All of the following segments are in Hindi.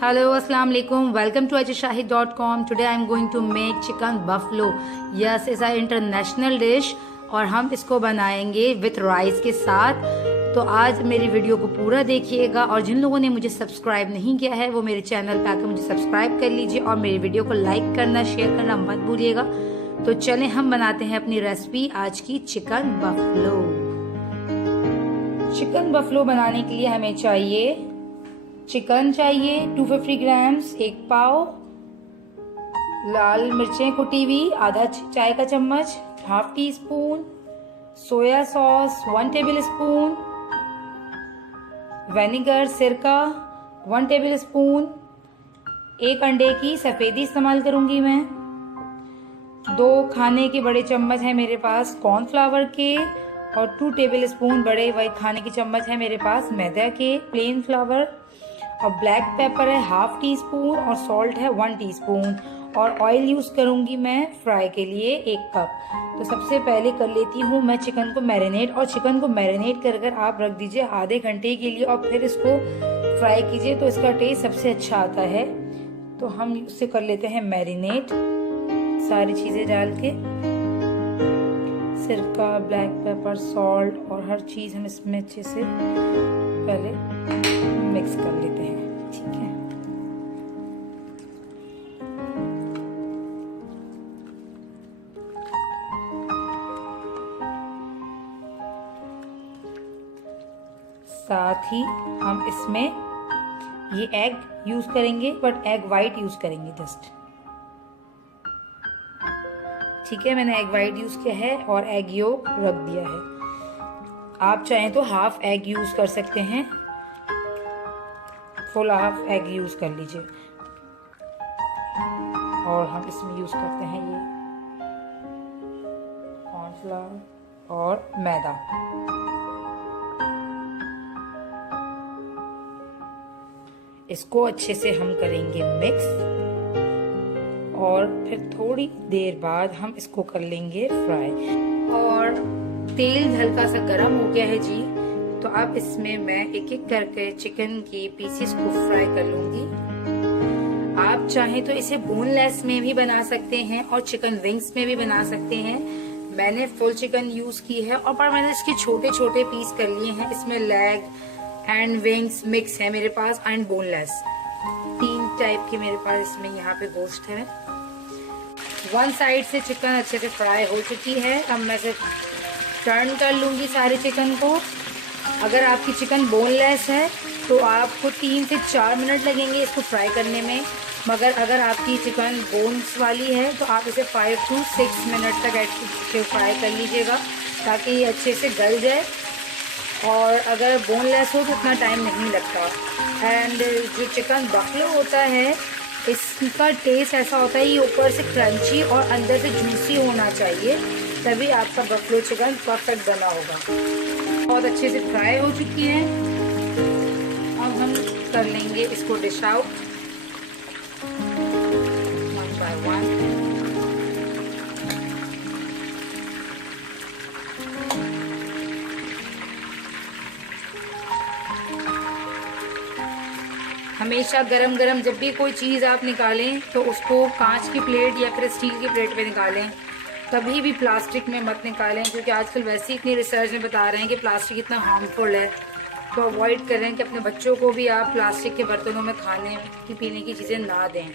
Hello, Assalamu alaikum. Welcome to ajshahid.com. Today I am going to make chicken buffalo. Yes, it's an international dish और हम इसको बनाएंगे विथ राइस के साथ। तो आज मेरी वीडियो को पूरा देखिएगा और जिन लोगों ने मुझे सब्सक्राइब नहीं किया है वो मेरे चैनल पे आकर मुझे सब्सक्राइब कर लीजिए और मेरी वीडियो को लाइक करना, शेयर करना मत भूलिएगा। तो चलें हम बनाते हैं अपनी रेसिपी आज की चिकन बफलो। चिकन बफलो बनाने के लिए हमें चाहिए चिकन चाहिए 250 ग्राम्स, 1 पाव, लाल मिर्चें कुटी हुई आधा चाय का चम्मच, half tea spoon soya sauce, 1 table spoon vinegar सिरका, 1 टेबल स्पून, 1 अंडे की सफेदी इस्तेमाल करूंगी मैं, 2 खाने के बड़े चम्मच है मेरे पास कॉर्नफ्लावर के और 2 टेबल स्पून बड़े वही खाने के चम्मच है मेरे पास मैदा के प्लेन फ्लावर और ब्लैक पेपर है हाफ टी स्पून और सॉल्ट है 1 टीस्पून और ऑयल यूज करूंगी मैं फ्राई के लिए 1 कप। तो सबसे पहले कर लेती हूँ मैं चिकन को मैरिनेट और चिकन को मैरिनेट कर आप रख दीजिए आधे घंटे के लिए और फिर इसको फ्राई कीजिए तो इसका टेस्ट सबसे अच्छा आता है। तो हम उससे कर लेते हैं मैरिनेट सारी चीजें डाल के, सिरका, ब्लैक पेपर, सॉल्ट और हर चीज हम इसमें अच्छे से पहले मिक्स कर लेते हैं। ठीक है, साथ ही हम इसमें ये एग यूज करेंगे बट एग वाइट यूज करेंगे जस्ट। ठीक है, मैंने एग वाइट यूज किया है और एग योक रख दिया है। आप चाहें तो हाफ एग यूज कर सकते हैं, फुल हाफ एग यूज कर लीजिए। और हम इसमें यूज करते हैं ये कॉर्नफ्लावर और मैदा। इसको अच्छे से हम करेंगे मिक्स और फिर थोड़ी देर बाद हम इसको कर लेंगे फ्राई। और तेल हल्का सा गर्म हो गया है जी, तो अब इसमें मैं एक एक करके चिकन की पीसेस को फ्राई कर लूंगी। आप चाहें तो इसे बोनलेस में भी बना सकते हैं और चिकन विंग्स में भी बना सकते हैं। मैंने फुल चिकन यूज की है और पर मैंने इसके छोटे छोटे पीस कर लिए हैं। इसमें लेग एंड विंग्स मिक्स है मेरे पास एंड बोनलेस, 3 टाइप के मेरे पास इसमें यहाँ पे गोश्त है। 1 साइड से चिकन अच्छे से फ्राई हो चुकी है। अब मैं इसे टर्न कर लूंगी सारे चिकन को। अगर आपकी चिकन बोनलेस है तो आपको 3 से 4 मिनट लगेंगे इसको फ्राई करने में, मगर अगर आपकी चिकन बोन्स वाली है तो आप इसे 5 to 6 मिनट तक अच्छे फ्राई कर लीजिएगा ताकि ये अच्छे से गल जाए। और अगर बोनलेस हो तो उतना टाइम नहीं लगता। एंड जो चिकन बफलो होता है इसका टेस्ट ऐसा होता है, ये ऊपर से क्रंची और अंदर से जूसी होना चाहिए, तभी आपका बफलो चिकन परफेक्ट बना होगा। बहुत अच्छे से फ्राई हो चुकी है। अब हम कर लेंगे इसको डिश आउट 1 by 1। हमेशा गरम गरम जब भी कोई चीज़ आप निकालें तो उसको कांच की प्लेट या फिर स्टील की प्लेट पे निकालें, कभी भी प्लास्टिक में मत निकालें, क्योंकि आजकल वैसे ही इतनी रिसर्च में बता रहे हैं कि प्लास्टिक इतना हार्मफुल है। तो अवॉइड करें कि अपने बच्चों को भी आप प्लास्टिक के बर्तनों में खाने की पीने की चीज़ें ना दें।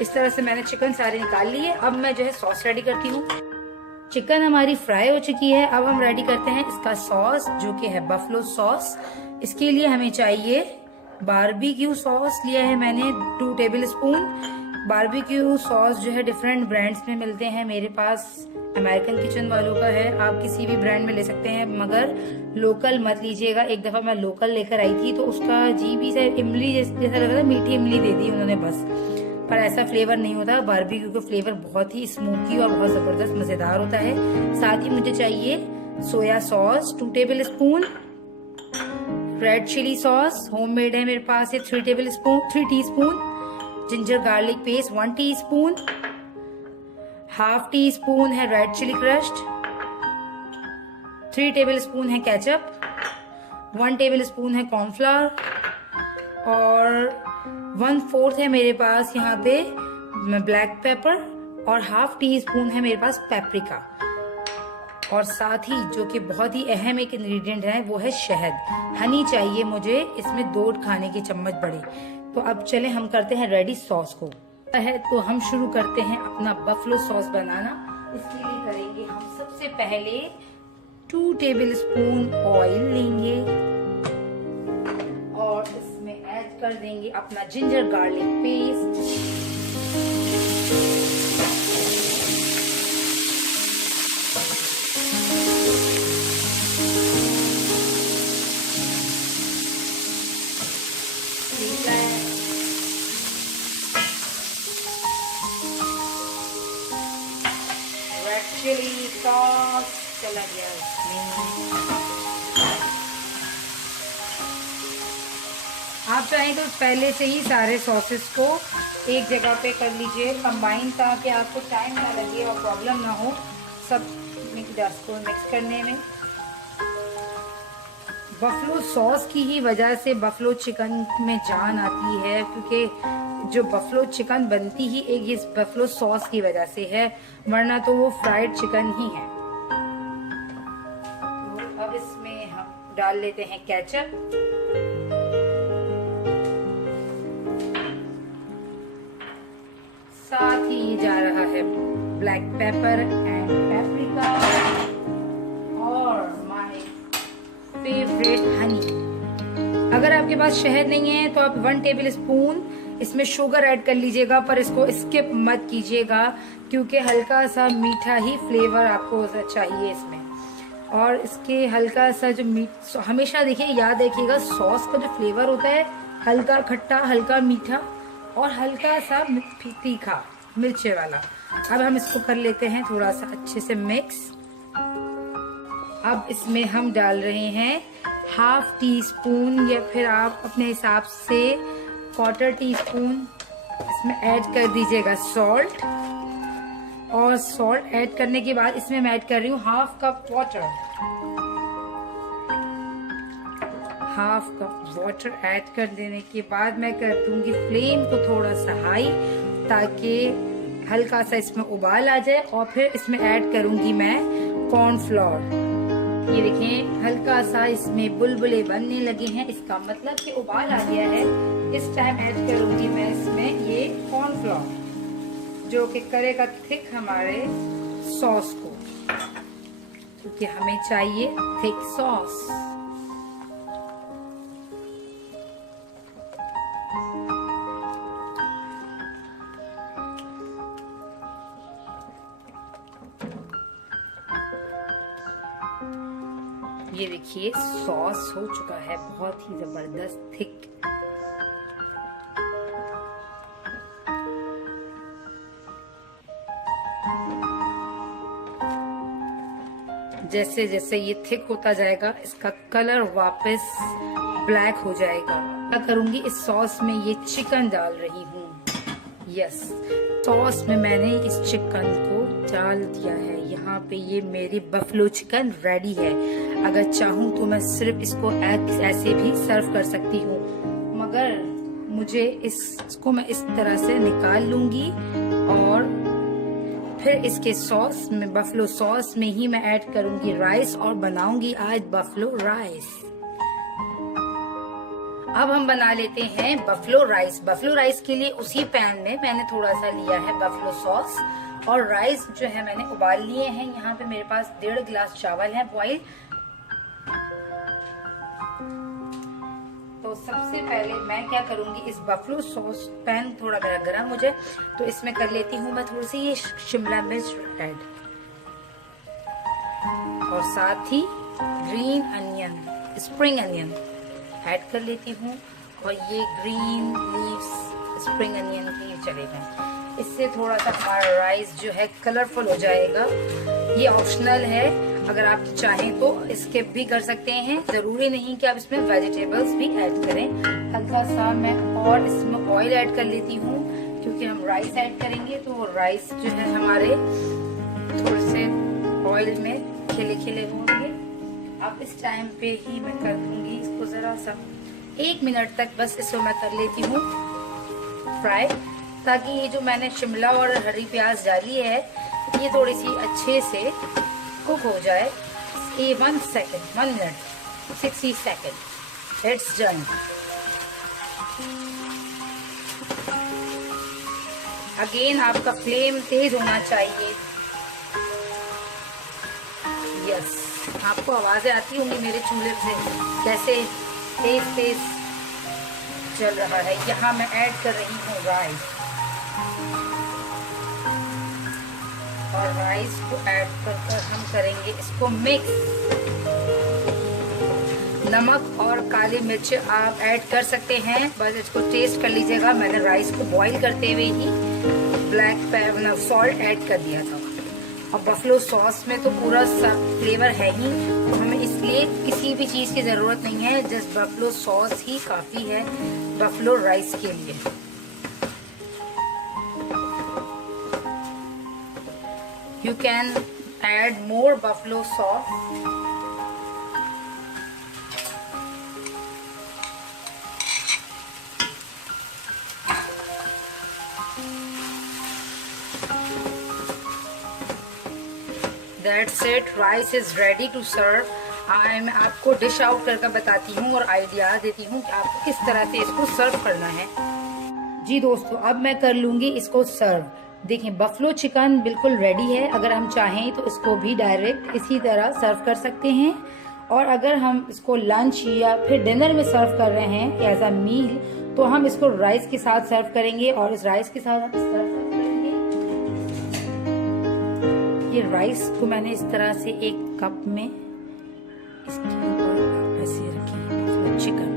इस तरह से मैंने चिकन सारी निकाल ली है। अब मैं जो है सॉस रेडी करती हूँ। चिकन हमारी फ्राई हो चुकी है। अब हम रेडी करते हैं इसका सॉस जो कि है बफलो सॉस। इसके लिए हमें चाहिए बारबेक्यू सॉस लिया है मैंने 2 टेबल स्पून। बारबेक्यू सॉस जो है डिफरेंट ब्रांड्स में मिलते हैं, मेरे पास अमेरिकन किचन वालों का है, आप किसी भी ब्रांड में ले सकते हैं मगर लोकल मत लीजिएगा। एक दफा मैं लोकल लेकर आई थी तो उसका जीबी से इमली जैसा लग रहा था, मीठी इमली दे दी उन्होंने बस, पर ऐसा फ्लेवर नहीं होता। बारबेक्यू का फ्लेवर बहुत ही स्मोकी और बहुत जबरदस्त मजेदार होता है। साथ ही मुझे चाहिए soya sauce 2 tablespoon, red chilli sauce homemade है मेरे पास ये 3 teaspoon, ginger garlic paste 1 teaspoon, half teaspoon है red chilli crushed, 3 tablespoon है केचप, 1 टेबल स्पून है कॉर्नफ्लावर और 1/4 है मेरे पास यहाँ पे ब्लैक पेपर और ½ टीस्पून है मेरे पास पेपरिका। और साथ ही जो कि बहुत ही अहम एक इंग्रेडिएंट है वो है शहद। हनी चाहिए मुझे इसमें 2 खाने के चम्मच बड़े। तो अब चले हम करते हैं रेडी सॉस को है। तो हम शुरू करते हैं अपना बफलो सॉस बनाना। इसके लिए करेंगे हम सबसे पहले 2 टेबल स्पून ऑयल लेंगे और इसमें ऐड कर देंगे अपना ginger garlic paste. Chilli sauce चला गया इसमें। आप चाहें तो पहले से ही सारे सॉसेस को एक जगह पे कर लीजिए कंबाइन, ताकि आपको टाइम ना लगे और प्रॉब्लम ना हो सब को मिक्स करने में। बफलो सॉस की ही वजह से बफलो चिकन में जान आती है, क्योंकि जो बफलो चिकन बनती ही एक इस बफलो सॉस की वजह से है, वरना तो वो फ्राइड चिकन ही है। तो अब इसमें हम डाल लेते हैं केचप। साथ ही ये जा रहा है ब्लैक पेपर एंड पेपरिका और माय फेवरेट हनी। अगर आपके पास शहद नहीं है तो आप 1 टेबल स्पून इसमें शुगर ऐड कर लीजिएगा, पर इसको स्किप मत कीजिएगा क्योंकि हल्का सा मीठा ही फ्लेवर आपको चाहिए इसमें। और इसके हल्का सा जो मीठ, हमेशा देखिए याद रखिएगा सॉस का जो फ्लेवर होता है हल्का खट्टा, हल्का मीठा और हल्का सा तीखा मिर्चे वाला। अब हम इसको कर लेते हैं थोड़ा सा अच्छे से मिक्स। अब इसमें हम डाल रहे हैं ½ टीस्पून या फिर आप अपने हिसाब से 1/4 टीस्पून इसमें ऐड कर दीजिएगा सॉल्ट। और सॉल्ट ऐड करने के बाद इसमें मैं ऐड कर रही हूँ ½ cup water. ½ cup water add कर देने के बाद मैं कर दूंगी फ्लेम को थोड़ा सा हाई, ताकि हल्का सा इसमें उबाल आ जाए। और फिर इसमें ऐड करूंगी मैं कॉर्नफ्लोर। ये देखें हल्का सा इसमें बुलबुले बनने लगे हैं, इसका मतलब कि उबाल आ गया है। इस टाइम ऐड करूंगी मैं इसमें ये कॉर्नफ्लोर, जो कि करेगा थिक हमारे सॉस को, क्योंकि हमें चाहिए थिक सॉस। ये देखिए सॉस हो चुका है बहुत ही जबरदस्त थिक। जैसे जैसे ये थिक होता जाएगा इसका कलर वापस ब्लैक हो जाएगा। क्या करूंगी, इस सॉस में ये चिकन डाल रही हूँ। यस, सॉस में मैंने इस चिकन को डाल दिया है। यहाँ पे ये मेरी बफलो चिकन रेडी है। अगर चाहूँ तो मैं सिर्फ इसको ऐसे भी सर्व कर सकती हूँ, मगर मुझे इसको मैं इस तरह से निकाल लूंगी और फिर इसके सॉस में, बफलो सॉस में ही मैं ऐड करूंगी राइस और बनाऊंगी आज बफलो राइस। अब हम बना लेते हैं बफलो राइस। बफलो राइस के लिए उसी पैन में मैंने थोड़ा सा लिया है बफलो सॉस और राइस जो है मैंने उबाल लिए हैं। यहाँ पे मेरे पास 1.5 गिलास चावल है बॉइल। तो सबसे पहले मैं क्या करूंगी, इस बफलो सॉस पैन थोड़ा मेरा गर्म हो जाए तो इसमें कर लेती हूँ मैं थोड़ी सी ये शिमला मिर्च ऐड और साथ ही green onion, spring onion add कर लेती हूँ। और ये ग्रीन लीव्स स्प्रिंग अनियन के चलेगा। इससे थोड़ा सा हमारा राइस जो है कलरफुल हो जाएगा। ये ऑप्शनल है, अगर आप चाहें तो स्किप भी कर सकते हैं, जरूरी नहीं कि आप इसमें वेजिटेबल्स भी ऐड करें। हल्का सा मैं और इसमें ऑयल ऐड कर लेती हूँ, क्योंकि हम राइस ऐड करेंगे तो राइस जो है हमारे थोड़े से ऑयल में खिले खिले होंगे। अब इस टाइम पे ही मैं कर दूंगी इसको जरा सा 1 मिनट तक बस इसको मैं कर लेती हूँ फ्राई, ताकि ये जो मैंने शिमला और हरी प्याज डाली है ये थोड़ी सी अच्छे से कुक हो जाए। 1 minute 60 second, it's done. Again आपका फ्लेम तेज होना चाहिए। यस, आपको आवाजें आती होंगी मेरे चूल्हे से कैसे तेज तेज चल रहा है। यहाँ मैं ऐड कर रही हूँ राइस, और राइस को ऐड कर हम करेंगे इसको मिक्स। नमक और काली मिर्च आप ऐड कर सकते हैं, बस इसको टेस्ट कर लीजिएगा। मैंने राइस को बॉईल करते हुए ही ब्लैक सॉल्ट ऐड कर दिया था, और बफलो सॉस में तो पूरा सब फ्लेवर है ही, तो हमें इसलिए किसी भी चीज की जरूरत नहीं है, जस्ट बफलो सॉस ही काफी है बफलो राइस के लिए। You can add more buffalo sauce. That's it, rice is ready to serve। मैं आपको डिश आउट करके बताती हूँ और आइडिया देती हूँ कि आपको किस तरह से इसको सर्व करना है। जी दोस्तों, अब मैं कर लूंगी इसको सर्व। देखिए, बफलो चिकन बिल्कुल रेडी है। अगर हम चाहें तो इसको भी डायरेक्ट इसी तरह सर्व कर सकते हैं, और अगर हम इसको लंच या फिर डिनर में सर्व कर रहे हैं एज अ मील, तो हम इसको राइस के साथ सर्व करेंगे, और इस राइस के साथ हम इस तरह सर्व करेंगे। ये राइस को मैंने इस तरह से एक कप में इसके ऊपर ऐसे रखी चिकन।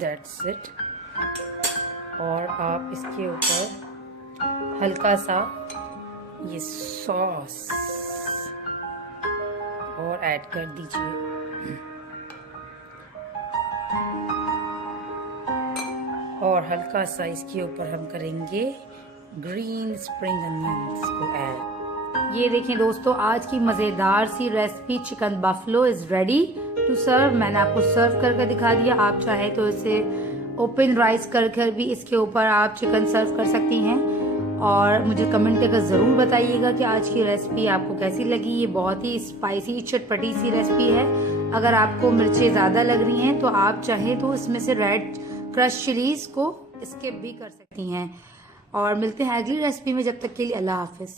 That's it। और आप इसके ऊपर हल्का सा ये सॉस और ऐड कर दीजिए, और हल्का सा इसके ऊपर हम करेंगे ग्रीन स्प्रिंग अनियंस को ऐड। ये देखें दोस्तों, आज की मजेदार सी recipe chicken buffalo is ready to serve. मैंने आपको सर्व करके दिखा दिया। आप चाहे तो इसे ओपन राइस कर भी इसके ऊपर आप चिकन सर्व कर सकती हैं, और मुझे कमेंट करके ज़रूर बताइएगा कि आज की रेसिपी आपको कैसी लगी। ये बहुत ही स्पाइसी चटपटी सी रेसिपी है। अगर आपको मिर्चें ज़्यादा लग रही हैं तो आप चाहे तो इसमें से रेड क्रश चिलीज को स्किप भी कर सकती हैं। और मिलते हैं अगली रेसिपी में, जब तक के लिए अल्लाह हाफिज।